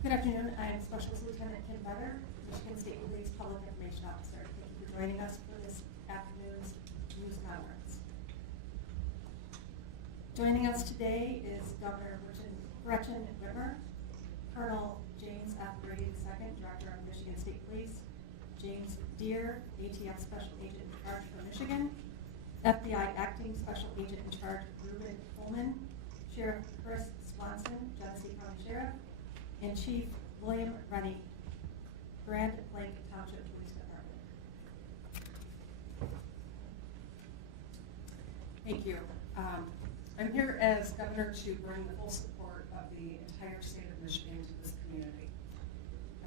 Good afternoon. I'm Special Lieutenant Kim Butter, Michigan State Police Public Information Officer. Thank you for joining us for this afternoon's news conference. Joining us today is Governor Gretchen Whitmer, Colonel James F. Brady II, Director of Michigan State Police, James Deere, ATF Special Agent in charge for Michigan, FBI Acting Special Agent in charge Reuben Coleman, Sheriff Chris Swanson, Genesee County Sheriff, and Chief William Rennie, Grand Blanc Township Police Department. Thank you. I'm here as Governor to bring the full support of the entire state of Michigan to this community.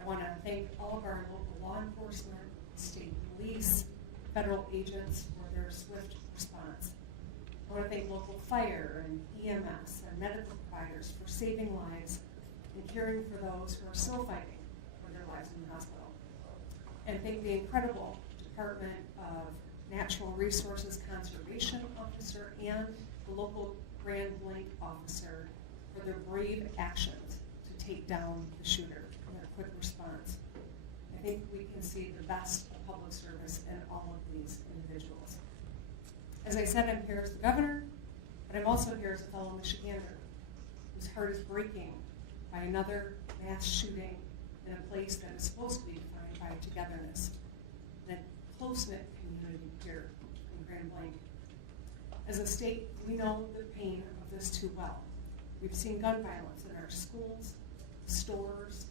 I want to thank all of our local law enforcement, state police, federal agents for their swift response. I want to thank local fire and EMS and medical providers for saving lives and caring for those who are still fighting for their lives in the hospital. And thank the incredible Department of Natural Resources Conservation Officer and the local Grand Blanc officer for their brave actions to take down the shooter and their quick response. I think we can see the best of public service in all of these individuals. As I said, I'm here as the governor, but I'm also here as a fellow Michigander whose heart is breaking by another mass shooting in a place that is supposed to be defined by togetherness, and a close-knit community here in Grand Blanc. As a state, we know the pain of this too well. We've seen gun violence in our schools, stores,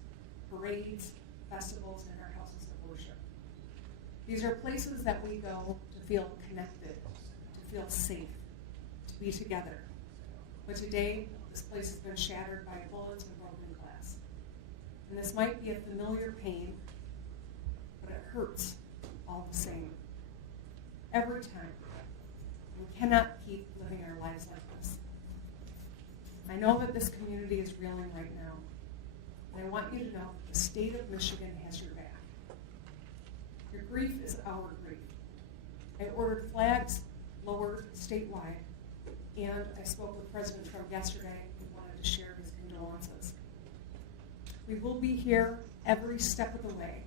parades, festivals, and our houses of worship. These are places that we go to feel connected, to feel safe, to be together. But today, this place has been shattered by bullets and broken glass. And this might be a familiar pain, but it hurts all the same. Every time. We cannot keep living our lives like this. I know that this community is reeling right now, and I want you to know that the state of Michigan has your back. Your grief is our grief. I ordered flags lowered statewide, and I spoke with President Trump yesterday and wanted to share his condolences. We will be here every step of the way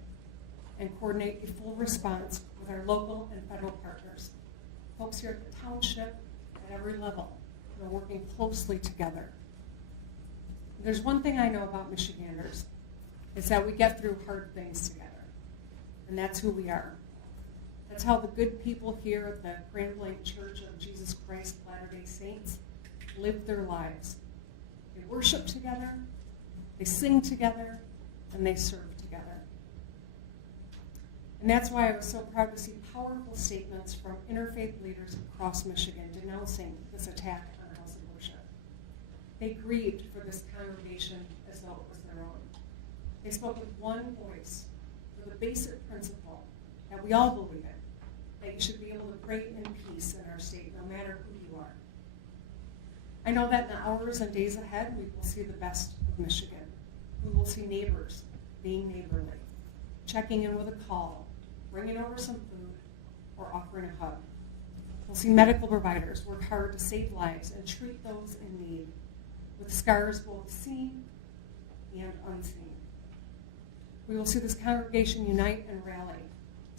and coordinate a full response with our local and federal partners. Folks here at the township, at every level, are working closely together. There's one thing I know about Michiganders, is that we get through hard things together. And that's who we are. That's how the good people here at the Grand Blanc Church of Jesus Christ of Latter-day Saints live their lives. They worship together, they sing together, and they serve together. And that's why I was so proud to see powerful statements from interfaith leaders across Michigan denouncing this attack on a house of worship. They grieved for this congregation as though it was their own. They spoke with one voice for the basic principle that we all believe in, that you should be able to pray in peace in our state, no matter who you are. I know that in the hours and days ahead, we will see the best of Michigan. We will see neighbors being neighborly, checking in with a call, bringing over some food, or offering a hug. We'll see medical providers work hard to save lives and treat those in need, with scars both seen and unseen. We will see this congregation unite and rally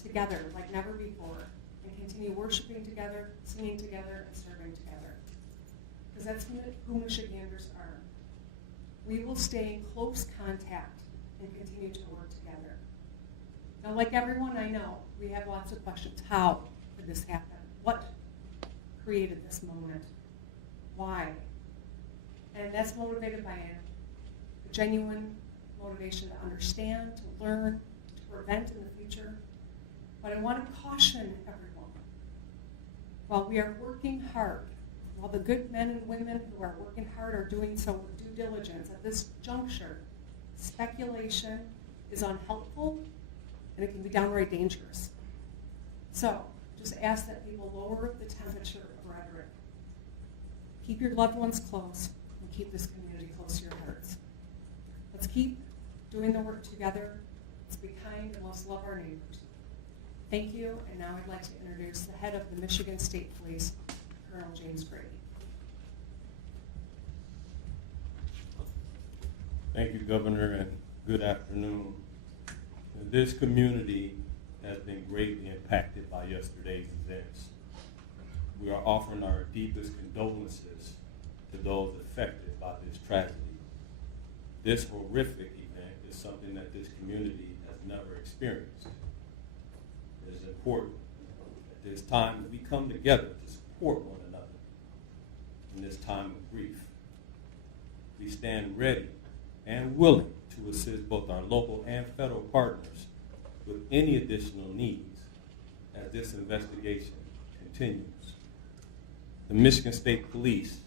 together like never before and continue worshiping together, singing together, and serving together. Because that's who Michiganders are. We will stay in close contact and continue to work together. Now, like everyone I know, we have lots of questions. How did this happen? What created this moment? Why? And that's motivated by a genuine motivation to understand, to learn, to prevent in the future. But I want to caution everyone. While we are working hard, while the good men and women who are working hard are doing so with due diligence, at this juncture, speculation is unhelpful and it can be downright dangerous. So, just ask that people lower the temperature of rhetoric. Keep your loved ones close and keep this community close to your hearts. Let's keep doing the work together. Let's be kind and let's love our neighbors. Thank you, and now I'd like to introduce the head of the Michigan State Police, Colonel James Brady. Thank you, Governor, and Good afternoon. This community has been greatly impacted by yesterday's events. We are offering our deepest condolences to those affected by this tragedy. This horrific event is something that this community has never experienced. It is important at this time that we come together to support one another in this time of grief. We stand ready and willing to assist both our local and federal partners with any additional needs as this investigation continues. The Michigan State Police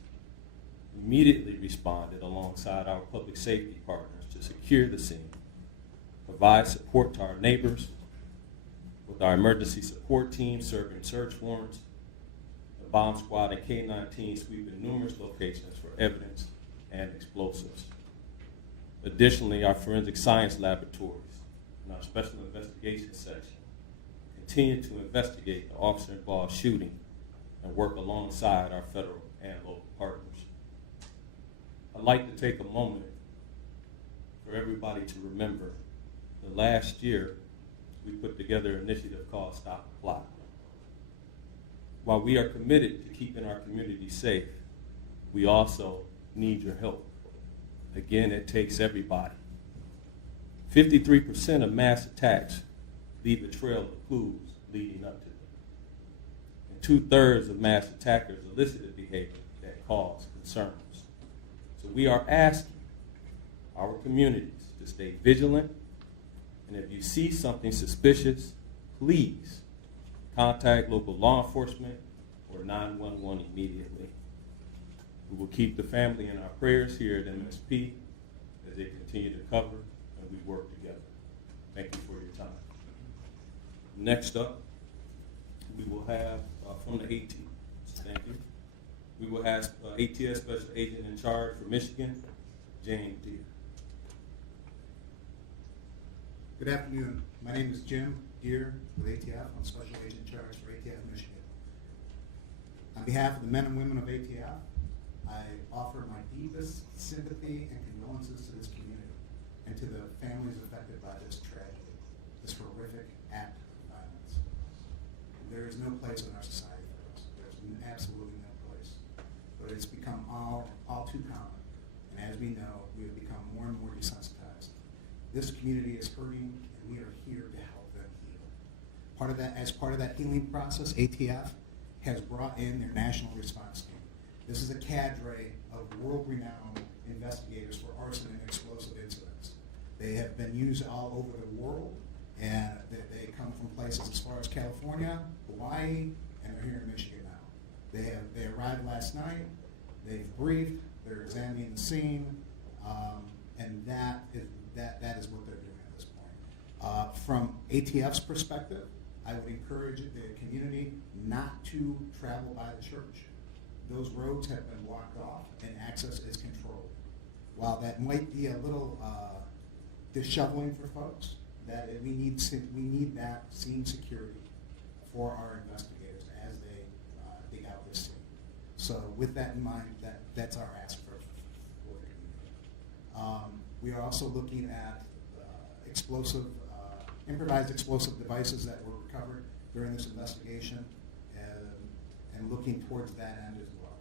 immediately responded alongside our public safety partners to secure the scene, provide support to our neighbors, with our emergency support team serving search warrants, the bomb squad and K-9 team sweeping numerous locations for evidence and explosives. Additionally, our forensic science laboratories and our special investigation section continue to investigate the officer-involved shooting and work alongside our federal and local partners. I'd like to take a moment for everybody to remember that last year we put together an initiative called Stop the Plot. While we are committed to keeping our community safe, we also need your help. Again, it takes everybody. 53% of mass attacks leave a trail of clues leading up to them. And 2/3 of mass attackers elicited behavior that cause concerns. So we are asking our communities to stay vigilant, and if you see something suspicious, please contact local law enforcement or 911 immediately. We will keep the family in our prayers here at MSP as they continue to cover and we work together. Thank you for your time. Next up, we will have from the AT. Thank you. We will have ATS Special Agent in Charge for Michigan, James Deere. Good afternoon. My name is Jim Deere with ATF. I'm Special Agent in Charge for ATF Michigan. On behalf of the men and women of ATF, I offer my deepest sympathy and condolences to this community and to the families affected by this tragedy, this horrific act of violence. There is no place in our society for this. There's absolutely no place. But it's become all too common. And as we know, we have become more and more desensitized. This community is hurting, and we are here to help them heal. As part of that healing process, ATF has brought in their national response team. This is a cadre of world-renowned investigators for arson and explosive incidents. They have been used all over the world, and they come from places as far as California, Hawaii, and they're here in Michigan now. They arrived last night, they've briefed, they're examining the scene, and that is what they're doing at this point. From ATF's perspective, I would encourage the community not to travel by the church. Those roads have been blocked off and access is controlled. While that might be a little disheveling for folks, that we need that scene security for our investigators as they dig out this scene. So with that in mind, that's our ask for the community. We are also looking at improvised explosive devices that were recovered during this investigation and looking towards that end as well.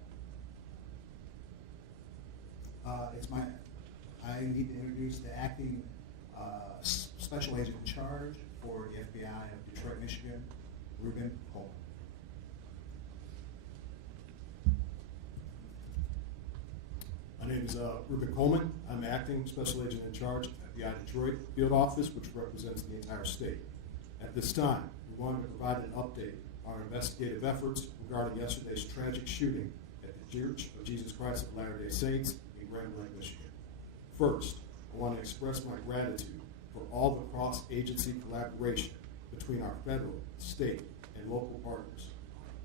I need to introduce the acting special agent in charge for the FBI of Detroit, Michigan, Reuben Coleman. My name is Reuben Coleman. I'm acting special agent in charge at FBI Detroit Field Office, which represents the entire state. At this time, we wanted to provide an update on our investigative efforts regarding yesterday's tragic shooting at the Church of Jesus Christ of Latter-day Saints in Grand Blanc, Michigan. First, I want to express my gratitude for all the cross-agency collaboration between our federal, state, and local partners.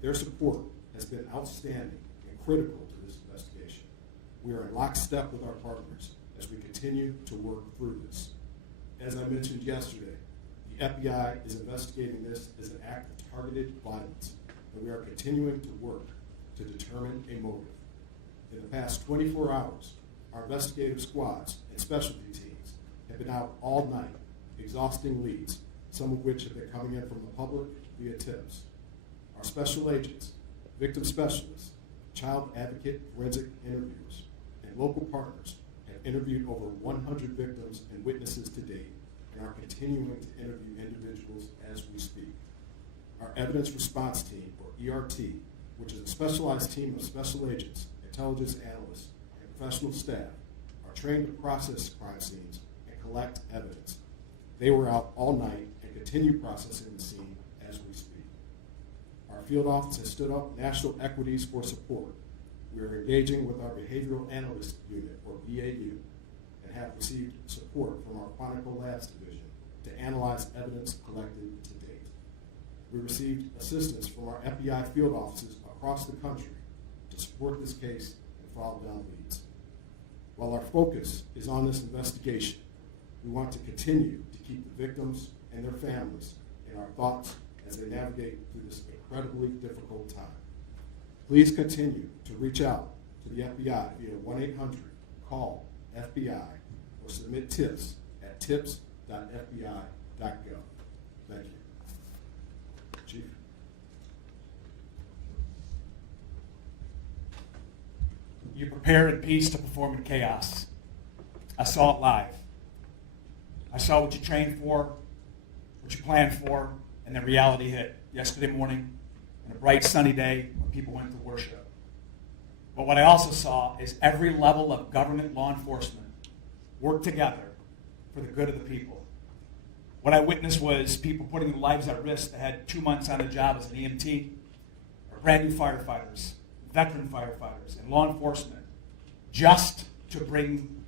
Their support has been outstanding and critical to this investigation. We are in lockstep with our partners as we continue to work through this. As I mentioned yesterday, the FBI is investigating this as an act of targeted violence, and we are continuing to work to determine a motive. In the past 24 hours, our investigative squads and specialty teams have been out all night, exhausting leads, some of which have been coming in from the public via tips. Our special agents, victim specialists, child advocate forensic interviewers, and local partners have interviewed over 100 victims and witnesses to date and are continuing to interview individuals as we speak. Our evidence response team, or ERT, which is a specialized team of special agents, intelligence analysts, and professional staff, are trained to process crime scenes and collect evidence. They were out all night and continue processing the scene as we speak. Our field office has stood up national equities for support. We are engaging with our Behavioral Analyst Unit, or BAU, and have received support from our Chronicle Labs Division to analyze evidence collected to date. We received assistance from our FBI field offices across the country to support this case and follow down leads. While our focus is on this investigation, we want to continue to keep the victims and their families in our thoughts as they navigate through this incredibly difficult time. Please continue to reach out to the FBI via 1-800-CALL-FBI or submit tips at tips.fbi.gov. Thank you. Chief. You prepare in peace to perform in chaos. I saw it live. I saw what you trained for, what you planned for, and then reality hit yesterday morning on a bright sunny day when people went to worship. But what I also saw is every level of government law enforcement work together for the good of the people. What I witnessed was people putting their lives at risk that had 2 months on the job as an EMT, or brand new firefighters, veteran firefighters, and law enforcement, just to bring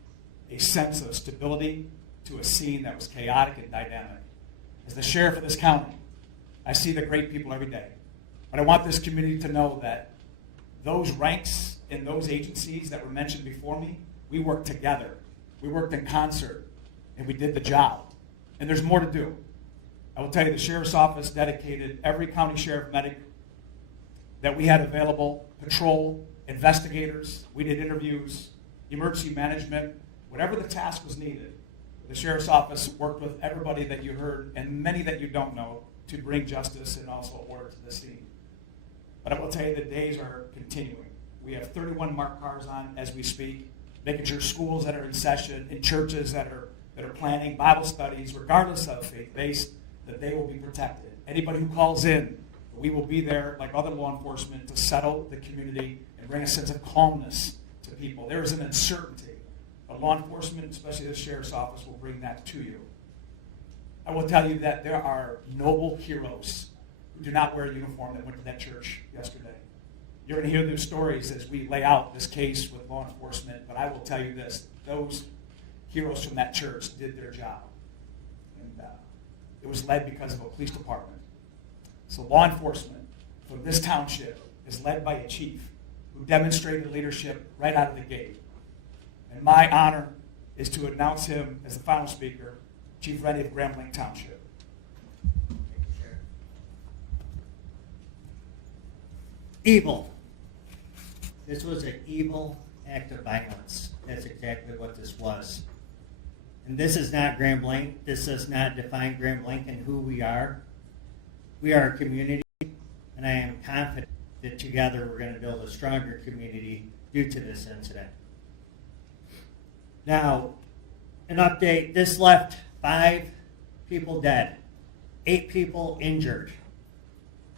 a sense of stability to a scene that was chaotic and dynamic. As the sheriff of this county, I see the great people every day. But I want this community to know that those ranks in those agencies that were mentioned before me, we worked together. We worked in concert, and we did the job. And there's more to do. I will tell you, the sheriff's office dedicated every county sheriff medic that we had available, patrol, investigators, we did interviews, emergency management, whatever the task was needed. The sheriff's office worked with everybody that you heard and many that you don't know to bring justice and also order to the scene. But I will tell you, the days are continuing. We have 31 marked cars on as we speak, making sure schools that are in session, in churches that are planning Bible studies, regardless of faith-based, that they will be protected. Anybody who calls in, we will be there, like other law enforcement, to settle the community and bring a sense of calmness to people. There is an uncertainty. But law enforcement, especially the sheriff's office, will bring that to you. I will tell you that there are noble heroes who do not wear a uniform that went to that church yesterday. You're going to hear those stories as we lay out this case with law enforcement, but I will tell you this, those heroes from that church did their job. And it was led because of a police department. So law enforcement from this township is led by a chief who demonstrated leadership right out of the gate. And my honor is to announce him as the final speaker, Chief Rennie of Grand Blanc Township. Thank you, Sheriff. Evil. This was an evil act of violence. That's exactly what this was. And this is not Grand Blanc. This does not define Grand Blanc and who we are. We are a community, and I am confident that together we're going to build a stronger community due to this incident. Now, an update. This left 5 people dead, 8 people injured.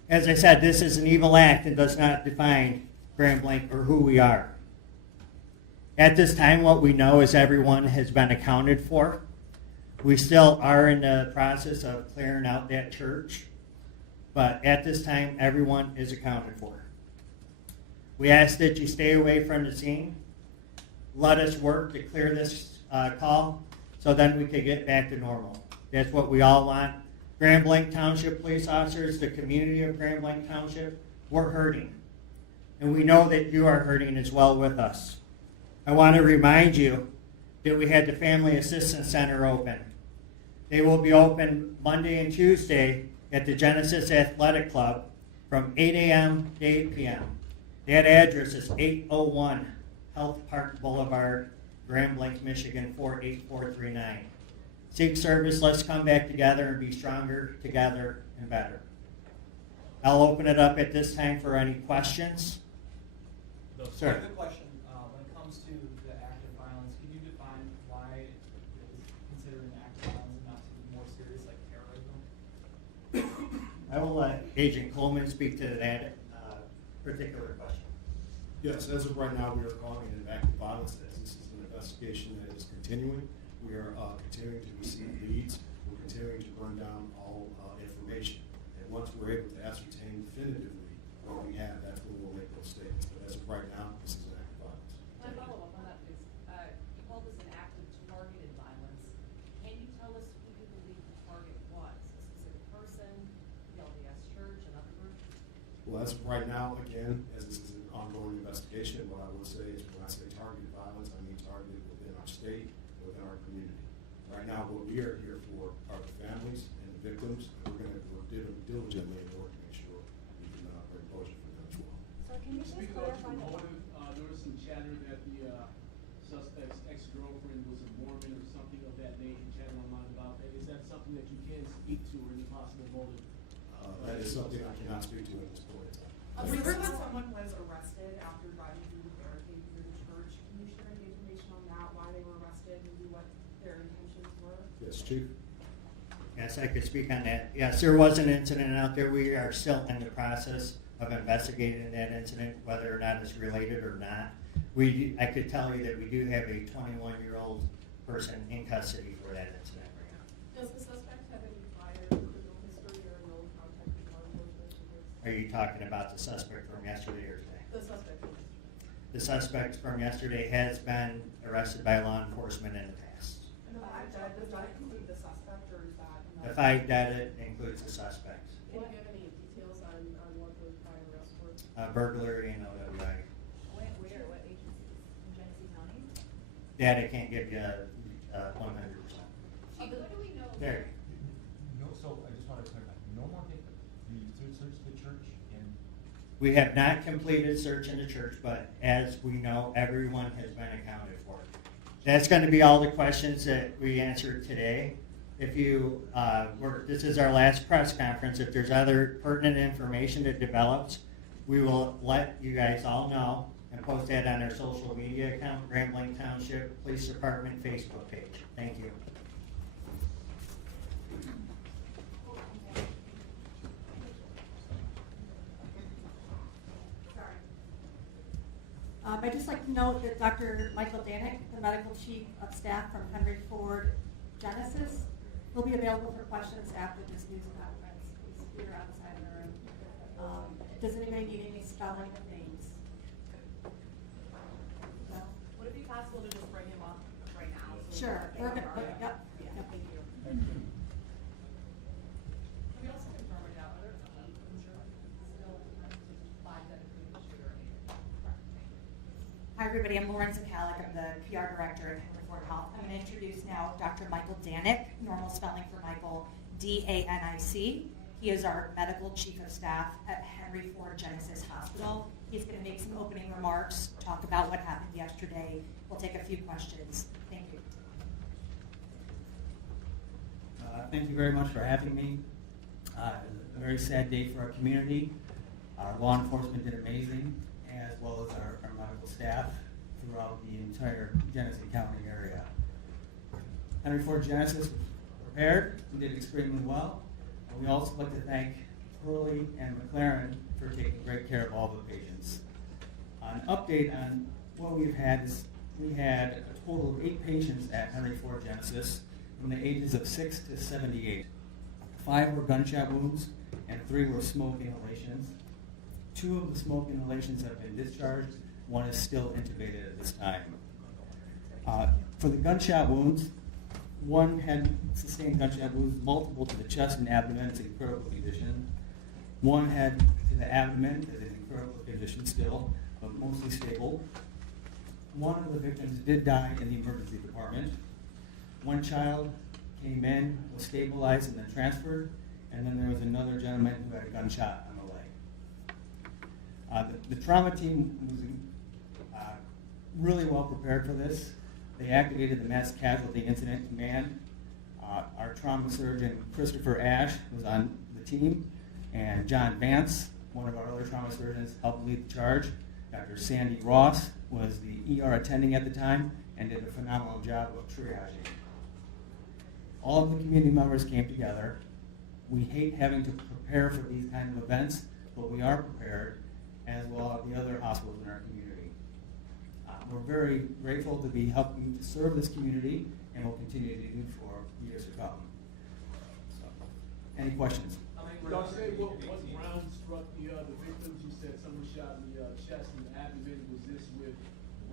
As I said, this is an evil act and does not define Grand Blanc or who we are. At this time, what we know is everyone has been accounted for. We still are in the process of clearing out that church, but at this time, everyone is accounted for. We ask that you stay away from the scene. Let us work to clear this call so then we can get back to normal. That's what we all want. Grand Blanc Township police officers, the community of Grand Blanc Township, we're hurting. And we know that you are hurting as well with us. I want to remind you that we had the Family Assistance Center open. They will be open Monday and Tuesday at the Genesis Athletic Club from 8 a.m. to 8 p.m. That address is 801 Health Park Boulevard, Grand Blanc, Michigan 48439. seek service, let's come back together and be stronger together and better. I'll open it up at this time for any questions. So, Sir. quick question. When it comes to the act of violence, can you define why it is considered an act of violence and not something more serious like terrorism? I will let Agent Coleman speak to that particular question. Yes, as of right now, we are calling it an act of violence as this is an investigation that is continuing. We are continuing to receive leads. We're continuing to run down all information. And once we're able to ascertain definitively what we have, that's when we'll make those statements. But as of right now, this is an act of violence. My follow-up on that is, you called this an act of targeted violence. Can you tell us who you believe the target was? A specific person, the LDS Church, another group? Well, as of right now, again, as this is an ongoing investigation, what I will say is when I say targeted violence, I mean targeted within our state, within our community. Right now, what we are here for are the families and the victims, and we're going to work diligently in order to make sure we can bring closure for them as well. So can you just Speak about clarify your that? motive, there was some chatter that the suspect's ex-girlfriend was a Mormon or something of that nature, chatter online about that. Is that something that you can speak to or any possible motive? That is something I cannot speak to at this point in time. We heard that someone was arrested after driving through the barricade through the church. Can you share any information on that, why they were arrested, maybe what their intentions were? Yes, Chief? Yes, I could speak on that. Yes, there was an incident out there. We are still in the process of investigating that incident, whether or not it's related or not. I could tell you that we do have a 21-year-old person in custody for that incident right now. Does the suspect have any prior criminal history or no contact with law enforcement? Are you talking about the suspect from yesterday or today? The suspect. The suspect from yesterday has been arrested by law enforcement in the past. And the five dead, does that include the suspect or is that? The 5 dead includes the suspect. Can you give any details on what those prior arrests were? Burglary and OWI. Where, what agencies? In Genesee County? That I can't give you 100%. Chief, what do we know? There. No, so I just wanted to clarify, no more victims. You searched the church and We have not completed search in the church, but as we know, everyone has been accounted for. That's going to be all the questions that we answered today. If you, this is our last press conference. If there's other pertinent information that develops, we will let you guys all know and post that on our social media account, Grand Blanc Township Police Department Facebook page. Thank you. I'd just like to note that Dr. Michael Danek, the medical chief of staff from Henry Ford Genesis, will be available for questions after this news conference. He's here outside the room. Does anybody need any spelling of names? No? Would it be possible to just bring him up right now? so Sure. we We're can gonna, take yep. Yeah, Yep. thank you. Can we also confirm it out, whether it's 8 injured still, 5 that include the shooter and 8 correct? Thank you. Hi, everybody. I'm Lauren Zakalik. I'm the PR director at Henry Ford Health. I'm going to introduce now Dr. Michael Danek, normal spelling for Michael, D-A-N-I-C. He is our medical chief of staff at Henry Ford Genesis Hospital. He's going to make some opening remarks, talk about what happened yesterday. We'll take a few questions. Thank you. Thank you very much for having me. A very sad day for our community. Our law enforcement did amazing, as well as our medical staff throughout the entire Genesee County area. Henry Ford Genesis was prepared and did extremely well. And we also like to thank Hurley and McLaren for taking great care of all the patients. An update on what we've had is we had a total of 8 patients at Henry Ford Genesis from the ages of 6 to 78. 5 were gunshot wounds and 3 were smoke inhalations. 2 of the smoke inhalations have been discharged. 1 is still intubated at this time. For the gunshot wounds, 1 had sustained gunshot wounds, multiple to the chest and abdomen. It's in critical condition. 1 had to the abdomen, is in critical condition still, but mostly stable. 1 of the victims did die in the emergency department. 1 child came in, was stabilized, and then transferred. And then there was another gentleman who had a gunshot on the leg. The trauma team was really well prepared for this. They activated the Mass Casualty Incident Command. Our trauma surgeon, Christopher Ash, was on the team, and John Vance, one of our other trauma surgeons, helped lead the charge. Dr. Sandy Ross was the ER attending at the time and did a phenomenal job of triaging. All of the community members came together. We hate having to prepare for these kind of events, but we are prepared, as well as the other hospitals in our community. We're very grateful to be helping to serve this community, and will continue to do for years to come. So, any questions? Y'all say what round struck the victims? You said someone shot in the chest and the abdomen. Was this with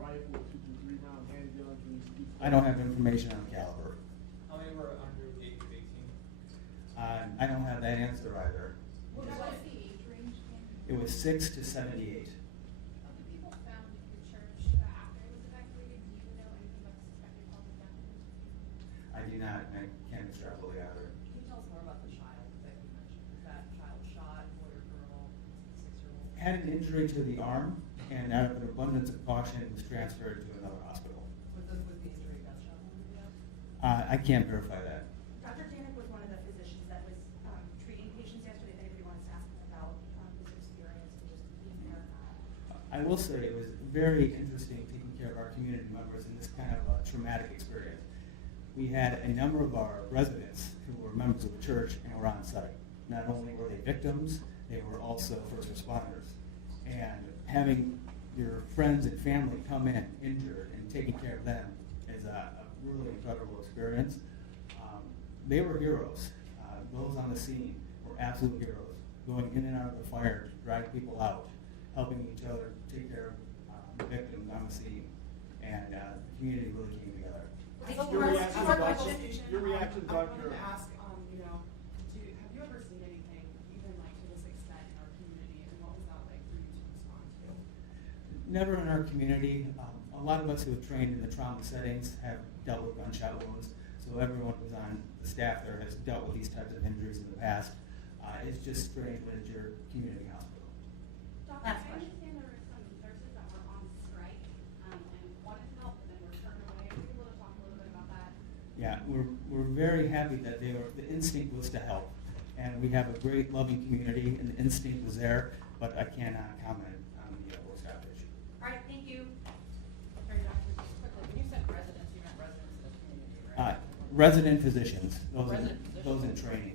rifle, 2 to 3 round handgun? Can you speak? I don't have information on caliber. How many were under the age of 18? I don't have that answer either. What was the age range? It was 6 to 78. Of the people found in your church after it was evacuated, do you know anything about the suspected cause of death? I do not, and I can't extrapolate either. Can you tell us more about the child that you mentioned? Was that child shot, boy or girl, 6-year-old? Had an injury to the arm, and out of an abundance of caution, was transferred to another hospital. Was the injury gunshot wound? I can't verify that. Dr. Danek was one of the physicians that was treating patients yesterday. If anybody wants to ask him about his experience and just being there. I will say it was very interesting taking care of our community members in this kind of a traumatic experience. We had a number of our residents who were members of the church and were on site. Not only were they victims, they were also first responders. And having your friends and family come in injured and taking care of them is a really incredible experience. They were heroes. Those on the scene were absolute heroes, going in and out of the fire to drag people out, helping each other take care of the victims on the scene. And the community really came together. Your reaction, Dr. I wanted to ask, you know, have you ever seen anything even like to this extent in our community, and what was that like for you to respond to? Never in our community. A lot of us who have trained in the trauma settings have dealt with gunshot wounds, so everyone who's on the staff there has dealt with these types of injuries in the past. It's just strange when it's your community hospital. Doctor, Last I question. understand there were some nurses that were on strike and wanted to help, but then were turned away. Are you able to talk a little bit about that? Yeah, we're very happy that the instinct was to help. And we have a great loving community, and the instinct was there, but I cannot comment on the work staff issue. All right, thank you. Sorry, Doctor, just quickly, when you said residents, you meant residents of the community, right? Resident physicians, those Resident in physicians. training.